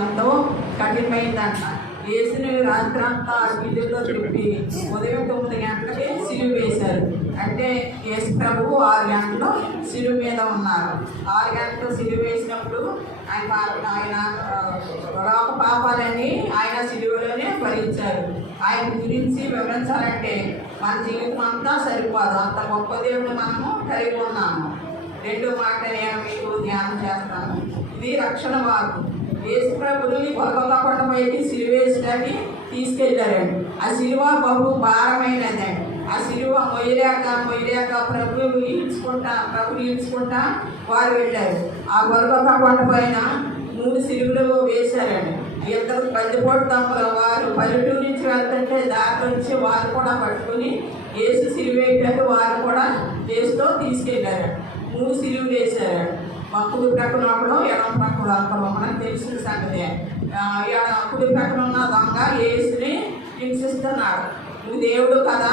ఎంతో కఠినమైందంట. యేసుని రాత్రంతా విధుల్లో తిప్పి ఉదయం తొమ్మిది గంటలకి సిలువ వేశారు. అంటే యేసు ప్రభువు ఆరు గంటలు సిలువ మీద ఉన్నారు. ఆరు గంటలు సిలువ వేసినప్పుడు ఆయన ఆయన లోక పాపాలని ఆయన సిలువలోనే భరించారు. ఆయన గురించి వివరించాలంటే మన జీవితం అంతా సరిపోదు. అంత గొప్ప దేవుడు మనము కలిగి ఉన్నాము. రెండు మాటలు నేను మీకు ధ్యానం చేస్తాను. ఇది రక్షణ వారు యేసు ప్రభుని గొలగొల్ల కొండపైకి సిలువేసడానికి తీసుకెళ్ళారండి ఆ సిలువ బహు భారమైనదండి ఆ సిలువ మొయ్యలేక మొయ్యలేక ప్రభు ఈడ్చుకుంటా ప్రభు ఈడ్చుకుంటా వారు వెళ్ళారు. ఆ గొలగొల్ల కొండ పైన మూడు సిలువులు వేశారండి. ఇద్దరు బందిపోటు తప్పుల వారు పల్లెటూరు నుంచి వెళ్తుంటే దాంట్లో నుంచి వారు కూడా పట్టుకుని ఏసు సిలువేయటానికి వారు కూడా యేసుతో తీసుకెళ్ళారు మూడు సిలువులు వేశారు కుడి ప్రక్కన ఒకడు ఎడమ ప్రక్కన ఒకడు మనకు తెలిసిన సంగతే. కుడి ప్రక్కన ఉన్న దొంగ యేసుని హింసిస్తున్నాడు నువ్వు దేవుడు కదా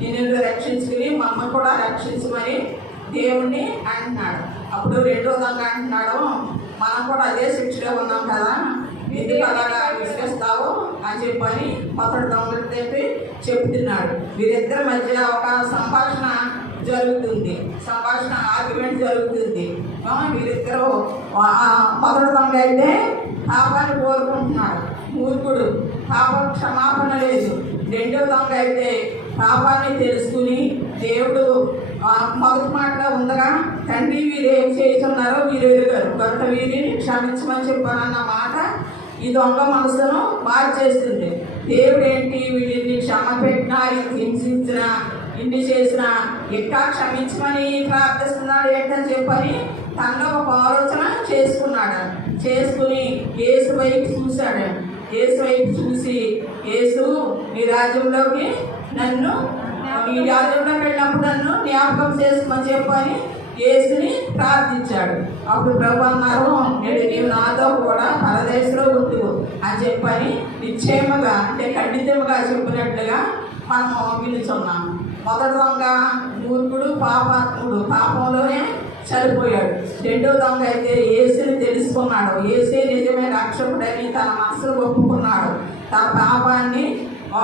నేను రక్షించుకుని మా అమ్మ కూడా రక్షించమని దేవుణ్ణి అంటున్నాడు. అప్పుడు రెండో దొంగ అంటున్నాడు మనం కూడా అదే శిక్షలో ఉన్నాం కదా ఎందుకు అలాగా విశ్వసిస్తావు అని చెప్పని మొదటి దొంగలు చెప్పి చెప్తున్నాడు. వీరిద్దరి మధ్య ఒక సంభాషణ జరుగుతుంది. సంభాషణ ఆర్గ్యుమెంట్ జరుగుతుంది. వీరిద్దరూ వీరిద్దరు ఆ, మొదటి దొంగ అయితే పాపాన్ని కోరుకుంటున్నాడు. మూర్ఖుడు. పాపం క్షమాపణ లేదు. రెండో దొంగ అయితే పాపాన్ని తెలుసుకుని దేవుడు మొదటి మాటలో ఉండగా తండ్రి వీరు ఏం చేస్తున్నారో వీరు ఎరుగారు. కనుక వీరిని క్షమించమని చెప్పానన్న మాట ఈ దొంగ మనసును మార్చేస్తుంది. దేవుడు ఏంటి వీడిని క్షమ పెట్టినా ఇది హింసించినా ఇన్ని చేసిన ఇంకా క్షమించమని ప్రార్థిస్తున్నాడు ఏంటని చెప్పని తనలో ఒక ఆలోచన చేసుకున్నాడు. చేసుకుని యేసు వైపు చూశాడు. యేసు వైపు చూసి యేసు నీ రాజ్యంలోకి నన్ను ఈ రాజ్యంలోకి వెళ్ళినప్పుడు నన్ను జ్ఞాపకం చేసుకోమని చెప్పని యేసుని ప్రార్థించాడు. అప్పుడు ప్రభు అన్నారు నేడు నీవు నాతో కూడా పరదేశంలో ఉండు అని చెప్పని నిశ్చయముగా అంటే ఖండితముగా చెప్పినట్లుగా మనం వినుచున్నాము. మొదటి దొంగ మూర్ఖుడు పాపాత్ముడు. పాపంలోనే చనిపోయాడు. రెండో దొంగ అయితే ఏసుని తెలుసుకున్నాడు. ఏసే నిజమైన రక్షకుడని తన మనసులో ఒప్పుకున్నాడు. తన పాపాన్ని ఆ,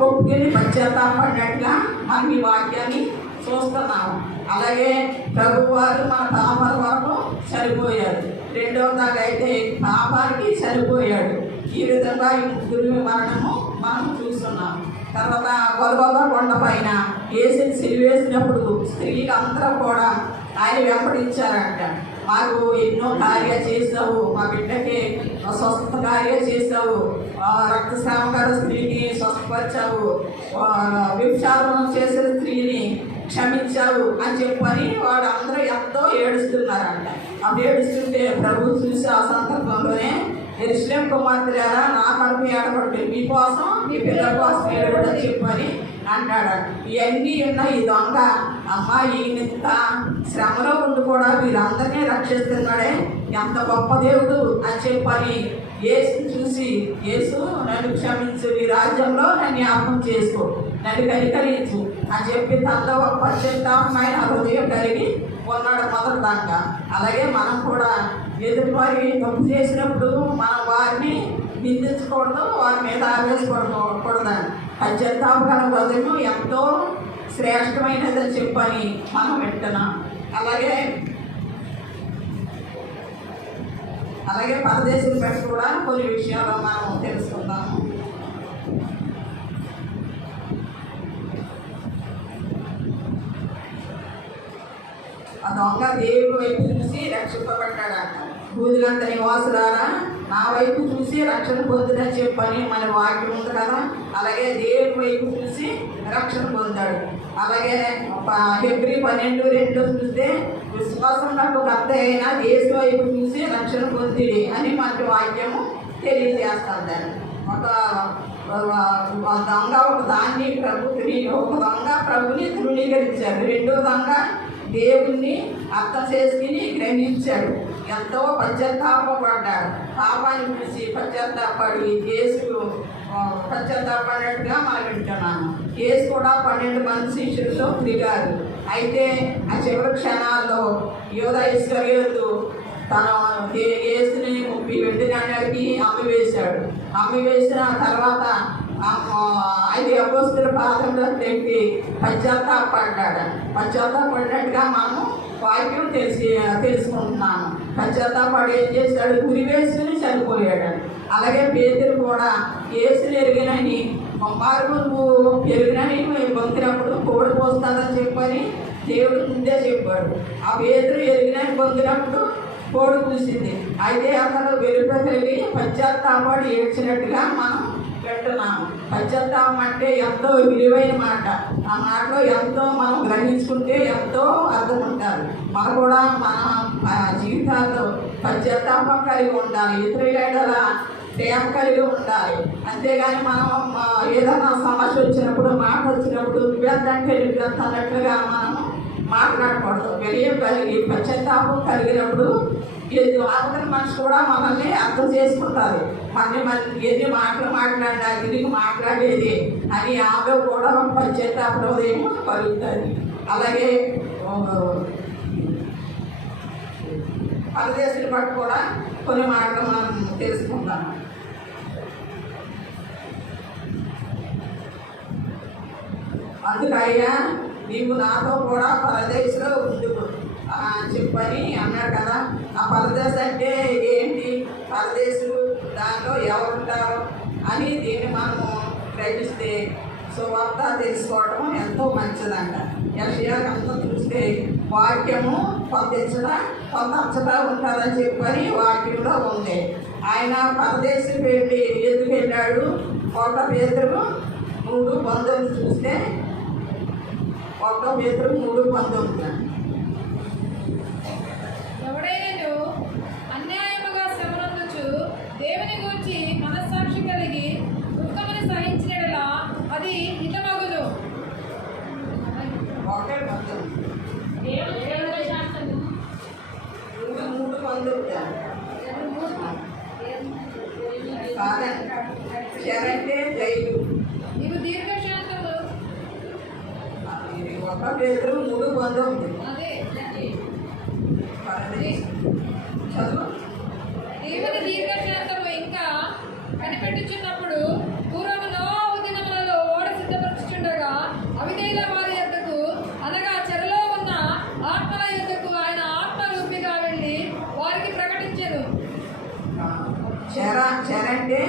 ఒప్పుకుని పశ్చాత్తాపడినట్టుగా మనం ఈ వాక్యాన్ని చూస్తున్నాము. అలాగే ప్రభు వారు మన పాపాల వరకు చనిపోయారు. రెండవ దాకా అయితే పాపానికి చనిపోయాడు. ఈ విధంగా ఈ ముగ్గురు మరణము మనం చూస్తున్నాం. తర్వాత గొలగొల కొండ పైన వేసి సిలివేసినప్పుడు స్త్రీలు అందరూ కూడా ఆయన వెంబడించారంట మాకు ఎన్నో కార్య చేసావు మా బిడ్డకి స్వస్థత కార్య చేసావు ఆ, రక్తస్రావ స్త్రీని స్వస్థపరిచావు. ఆ, చేసిన స్త్రీని క్షమించావు అని చెప్పని వాడు అందరూ ఎంతో ఏడుస్తున్నారంట. అప్పుడు ఏడుస్తుంటే ప్రభు చూసి ఆ సందర్భంలోనే ఎరుసలేం కుమార్తెలారా నా కడుపు ఏడబట్టి మీకోసం మీ పిల్లల కోసం ఏడబడి చెప్పని అంటాడు ఇవన్నీ ఉన్న ఈ దొంగ. అమ్మ ఈయనంత శ్రమలో ఉండి కూడా వీరందరినీ రక్షిస్తున్నాడే. ఎంత గొప్ప దేవుడు అని చెప్పని యేసు చూసి యేసు నన్ను క్షమించు నీ రాజ్యంలో నన్ను జ్ఞాపకం చేసుకో నన్ను కనికరించు అని చెప్పి తనలో ఒక పశ్చాత్తాపమైన హృదయం కలిగి ఉన్నాడు మొదటి దాకా అలాగే మనం కూడా ఎదుటి వారి తప్పు చేసినప్పుడు మనం వారిని నిందించకూడదు వారి మీద ఆవేశపడకూడదని. పశ్చాత్తాపకర హృదయం ఎంతో శ్రేష్టమైనదని చెప్పని మనం వింటున్నాం. అలాగే అలాగే పరదేశం పెట్టి కూడా కొన్ని విషయాలు మనం తెలుసుకుందాము ఆ దొంగ దేవుడు వైపు చూసి రక్షింపబడ్డాడంట. బూదిగంత నివాసులారా నా వైపు చూసి రక్షణ పొందుదని చెప్పని మన వాక్యం ఉంది కదా? అలాగే దేవుడి వైపు చూసి రక్షణ పొందాడు. అలాగే ఫిబ్రి పన్నెండు రెండు చూస్తే విశ్వాసం నాకు కర్త అయినా దేశం వైపు చూసి రక్షణ పొందిడి అని మనకి వాక్యము తెలియజేస్తాను దాన్ని. ఒక దొంగ ఒక దాన్ని ప్రభు ఒక దొంగ ప్రభుని ధృవీకరించాడు. రెండో దొంగ దేవుణ్ణి అర్థం చేసుకుని గ్రహించాడు. ఎంతో పశ్చాత్తాపడ్డారు పాపాన్ని చూసి పశ్చాత్తాపడి కేసు పశ్చాత్తాపడినట్టుగా మనం వింటున్నాము. కేసు కూడా పన్నెండు మంది శిష్యులతో తిరిగారు. అయితే ఆ చివరి క్షణాల్లో యోధ ఇస్కరియోతు తన ఏ- ముప్పి వెండి నాణ్యాలకి అమ్మి వేశాడు. అమ్మి వేసిన తర్వాత ఐదు అపోస్తుల పాదంలో పెట్టి పశ్చాత్తాపడ్డాడు. పశ్చాత్తాపడినట్టుగా మనము వాక్యం తెలిసి తెలుసుకుంటున్నాను. పశ్చాత్తాపడి ఏం చేశాడు? గురి వేసుకుని చనిపోయాడు. అలాగే పేదలు కూడా ఏసుని ఎరిగినని మమ్మారు నువ్వు ఎరిగినని పొందినప్పుడు కోడి పోస్తానని చెప్పని దేవుడు ముందే చెప్పాడు. ఆ పేదలు ఎరిగినని పొందినప్పుడు కోడి కూసింది అయితే అతను వెలుప పశ్చాత్తాపడి ఏడ్చినట్టుగా మనం పెట్టున్నాము పశ్చాత్తాపం అంటే ఎంతో విలువైన మాట. ఆ మాటలో ఎంతో మనం గ్రహించుకుంటే ఎంతో అర్థం ఉంటారు మనం కూడా మన జీవితాల్లో పశ్చాత్తాపం కలిగి ఉండాలి. ఇతరుల ప్రేమ కలిగి ఉండాలి. అంతేగాని మనం ఏదైనా సమస్య వచ్చినప్పుడు మాట వచ్చినప్పుడు నువ్వెంతంటే నువ్వెంత అన్నట్లుగా మనం మాట్లాడకూడదు. వెళ్ళి కలిగి పశ్చాత్తాపం కలిగినప్పుడు అవతల మనిషి కూడా మనల్ని అర్థం చేసుకుంటారు. మళ్ళీ మన ఎన్ని మాటలు మాట్లాడినా ఇది మాట్లాడేది అని ఆమె కూడా పశ్చాత్తాప ఏమో కలుగుతుంది అలాగే పరదేశం పరదేశులు బట్టి కూడా కొన్ని మాటలు మనం తెలుసుకుంటాం అందుకయ్యా నీవు నాతో కూడా పరదేశంలో ఉండు. అని అన్నారు అన్నాడు కదా. ఆ పరదేశ అంటే ఏంటి? పరదేశులు దాంట్లో ఎవరు ఉంటారు అని దీన్ని మనము గ్రహిస్తే సువార్త తెలుసుకోవడం ఎంతో మంచిదంట. యక్షయాలు అంతా చూస్తే వాక్యము పొందించడ పొందచ్చట ఉంటుందని చెప్పని వాక్యంలో ఉంది. ఆయన పరదేశం వెళ్ళి ఎందుకు వెళ్ళాడు ఒక పేదలు మూడు పంతొమ్మిది చూస్తే ఒక పేదలు మూడు పంతొమ్మిది. దేవుని మనస్సాక్షి కలిగి దుఃఖమును సహించినలా అది హితమగును. మూడు మూడు పంతొమ్మిది దీర్ఘశాంతము ఇది దీర్ఘశాంతం మూడు పంతొమ్మిది అదే పరదేశం చదువు దేవుని దీర్ఘశాంతము ఇంకా కనిపెట్టుచున్నప్పుడు పూర్వము నోవాహు దినములలో ఓడ సిద్ధపరచుచుండగా అవిధేయుల వారి యొద్దకు అనగా చెరలో ఉన్న ఆత్మల యొద్దకు ఆయన ఆత్మరూపిగా వెళ్ళి వారికి ప్రకటించెను చెర చెర అంటే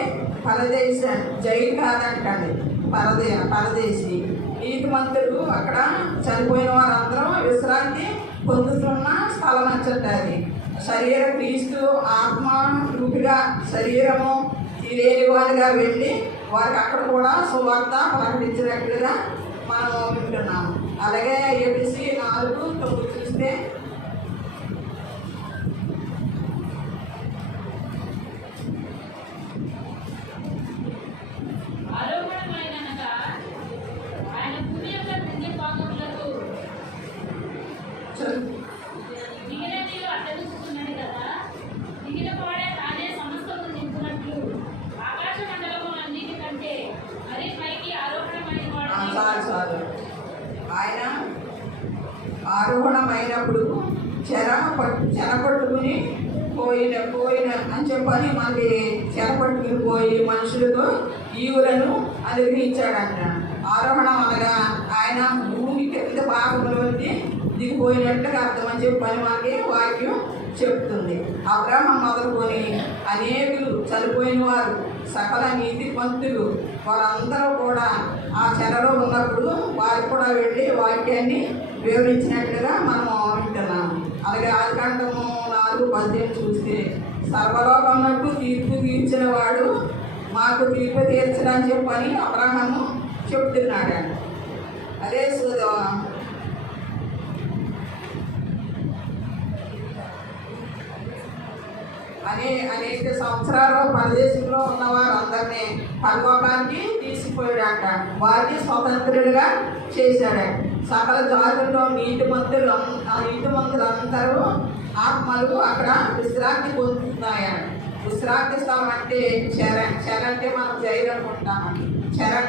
పరదేశ జైలు కాదంటండి. పరదే పరదేశి. నీతిమంతుడు అక్కడ చనిపోయిన వారందరూ విశ్రాంతి పొందుతున్న స్థలం అంచట అది శరీర క్రీస్తు ఆత్మ రూపిగా శరీరము లేని వారిగా వెళ్ళి వారికి అక్కడ కూడా సువార్త ప్రకటించినట్లుగా మనం వింటున్నాము. అలాగే ఏబిసి నాలుగు తొమ్మిది చూస్తే ఆరోపణమైననగా ఆయన భూమి యొక్క క్రింది భాగములకు చదువు దిగిన నీరు అడ్డగించుకున్నాడు కదా దిగిన వాడే తానే సమస్తము నింపునట్లు ఆకాశ మండలము అన్నిటికంటే మరి పైకి ఆరోపణమైన ఆ, వాడు చాలు చాలు ఆయన ఆరోహణమైనప్పుడు చెర పట్టు చెర పట్టుకుని పోయిన పోయిన పని మనకి చెర పోయి మనుషులతో ఈవులను అనుగ్రహించాడంట. ఆరోహణ అనగా ఆయన భూమి కింద భాగంలోకి దిగిపోయినట్టుగా అర్థమని పని మనకి వాక్యం చెప్తుంది. అబ్రాహం మొదలుకొని అనేకులు చనిపోయిన వారు సకల నీతి పంతులు వారందరూ కూడా ఆ చెరలో ఉన్నప్పుడు వారు కూడా వెళ్ళి వాక్యాన్ని వివరించినట్లుగా మనం వింటున్నాం. అలాగే ఆదికాండము నాలుగు పద్దెనిమిది చూస్తే సర్వలోకమునకు తీర్పు తీర్చిన వాడు మాకు తీర్పు తీర్చడని చెప్పని అబ్రహము చెప్తున్నాడు. అదే సు- అనే అనేక సంవత్సరాలు పరదేశంలో ఉన్న వారందరినీ పరలోకానికి తీసుకుపోయాడట వారిని స్వతంత్రులుగా చేశాడు. సకల జాతుల్లో నీటి మంతులు ఆ నీటి మంతులు అందరూ ఆత్మలు అక్కడ విశ్రాంతి పొందుతున్నాయని. విశ్రాంతి స్థలం అంటే చెర చెర అంటే మనం జైలు అనుకుంటామండి చెర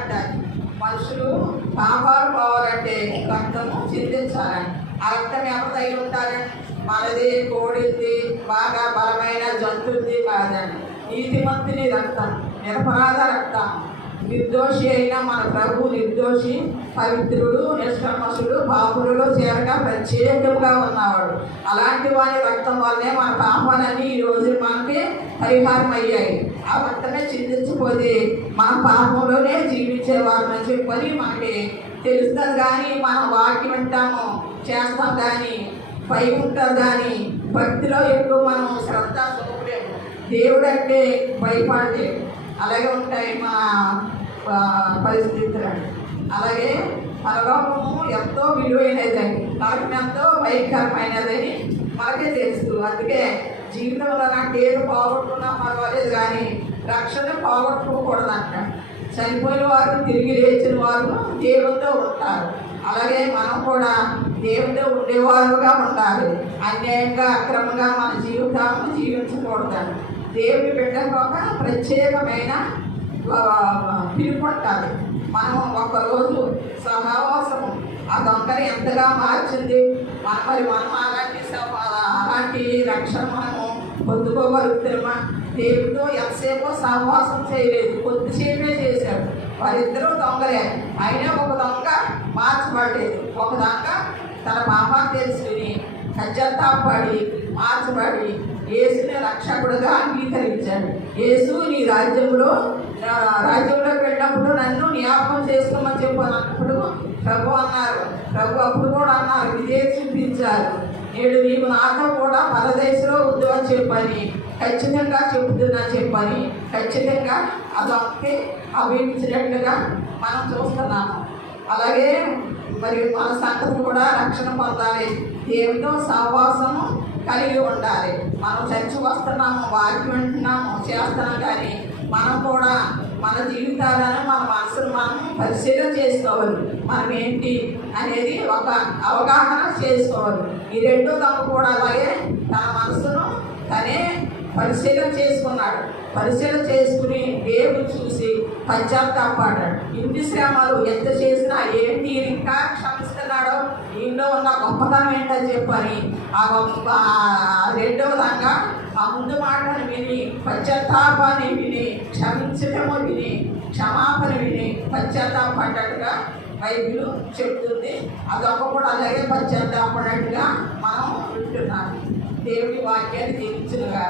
మనుషులు పాపాలు పోవాలంటే రక్తము చిందించాలని. ఆ రక్తం ఎవరు తగిలి ఉంటారని మనది కోడింది బాగా బలమైన జంతువుది కాదని. నీతిమంతుని రక్తం నిరపరాధ రక్తం. నిర్దోషి అయిన మన ప్రభు నిర్దోషి పవిత్రుడు నిష్కర్మసుడు బాపులలో చేరగా ప్రత్యేకంగా ఉన్నవాడు. అలాంటి వారి రక్తం వల్లనే మన పాపాలన్నీ ఈ రోజు మనకి పరిహారం అయ్యాయి ఆ రక్తమే చిందించిపోతే మన పాపంలోనే జీవించేవారని చెప్పని మనకి తెలుస్తుంది కానీ మనం వాక్యం వింటాము చేస్తాం కానీ పై ఉంటారు కానీ భక్తిలో ఎక్కువ మనం శ్రద్ధ చూపలేము. దేవుడు అంటే భయపడలేము. అలాగే ఉంటాయి మా ఆ, పరిస్థితులు అలాగే పరలోకము ఎంతో విలువైనదని నరకం ఎంతో భయంకరమైనదని మనకే తెలుసు అందుకే జీవితంలో నాకు ఏది పోగొట్టుకున్నా పర్వాలేదు కానీ రక్షణ పోగొట్టుకోకూడదంట. చనిపోయిన వారు తిరిగి లేచిన వారు దేవుడితో ఉంటారు. అలాగే మనం కూడా దేవుడితో ఉండేవారుగా ఉండాలి. అన్యాయంగా అక్రమంగా మన జీవితాలను జీవించకూడదు దేవుని బిడ్డకు ఒక ప్రత్యేకమైన ఆ, మనం ఒకరోజు సహవాసము. ఆ దొంగని ఎంతగా మార్చింది? మన మరి మనం అలాంటి అలాంటి రక్షణ మనము పొందుకోగలుగుతున్నామా? దేవుడితో ఎంతసేపు సహవాసం చేయలేదు. కొద్దిసేపే చేశాడు. వారిద్దరూ దొంగలే. అయినా ఒక దొంగ మార్చబడలేదు. ఒక దొంగ తన పాపాన్ని తెలుసుకుని సజ్జతాపడి మార్చబడి యేసుని రక్షకుడుగా అంగీకరించాడు. యేసు నీ రాజ్యంలో రాజ్యంలోకి వెళ్ళినప్పుడు నన్ను జ్ఞాపకం చేసుకోమని చెప్పాను అన్నప్పుడు ప్రభు అన్నారు. ప్రభు అప్పుడు కూడా అన్నారు ఇదే చూపించారు. నేడు నీవు నాతో కూడా పరదేశంలో ఉండు అని చెప్పని ఖచ్చితంగా చెబుతున్నా చెప్పని ఖచ్చితంగా అదొకటి అభించినట్లుగా మనం చూస్తున్నాము అలాగే మరి మన సంగతి కూడా రక్షణ పొందాలి. దేవునితో సహవాసము కలిగి ఉండాలి. మనం చచ్చి వస్తున్నాము వాకి వింటున్నాము చేస్తున్నాం కానీ మనం కూడా మన జీవితాలను మన మనసును మనం పరిశీలన చేసుకోవాలి. మనం ఏంటి అనేది ఒక అవగాహన చేసుకోవాలి. ఈ రెండో తమ కూడా అలాగే తన మనసును తనే పరిశీలన చేసుకున్నాడు. పరిశీలన చేసుకుని దేవుడు చూసి పశ్చాత్తాపడ్డాడు ఇన్ని శ్రమలు ఎంత చేసినా ఏంటి ఈయన గొప్పతనం ఏంటని చెప్పని ఆ గొప్ప రెండవ దాకా ఆ ముందు మాటను విని పశ్చాత్తాపాన్ని విని క్షమించడము విని క్షమాపణ విని పశ్చాత్తాపడ్డట్టుగా బైబిల్ చెప్తుంది గొప్ప కూడా అలాగే పశ్చాత్తాపడినట్టుగా మనం వింటున్నాం దేవుడి వాక్యాన్ని తీర్చుగా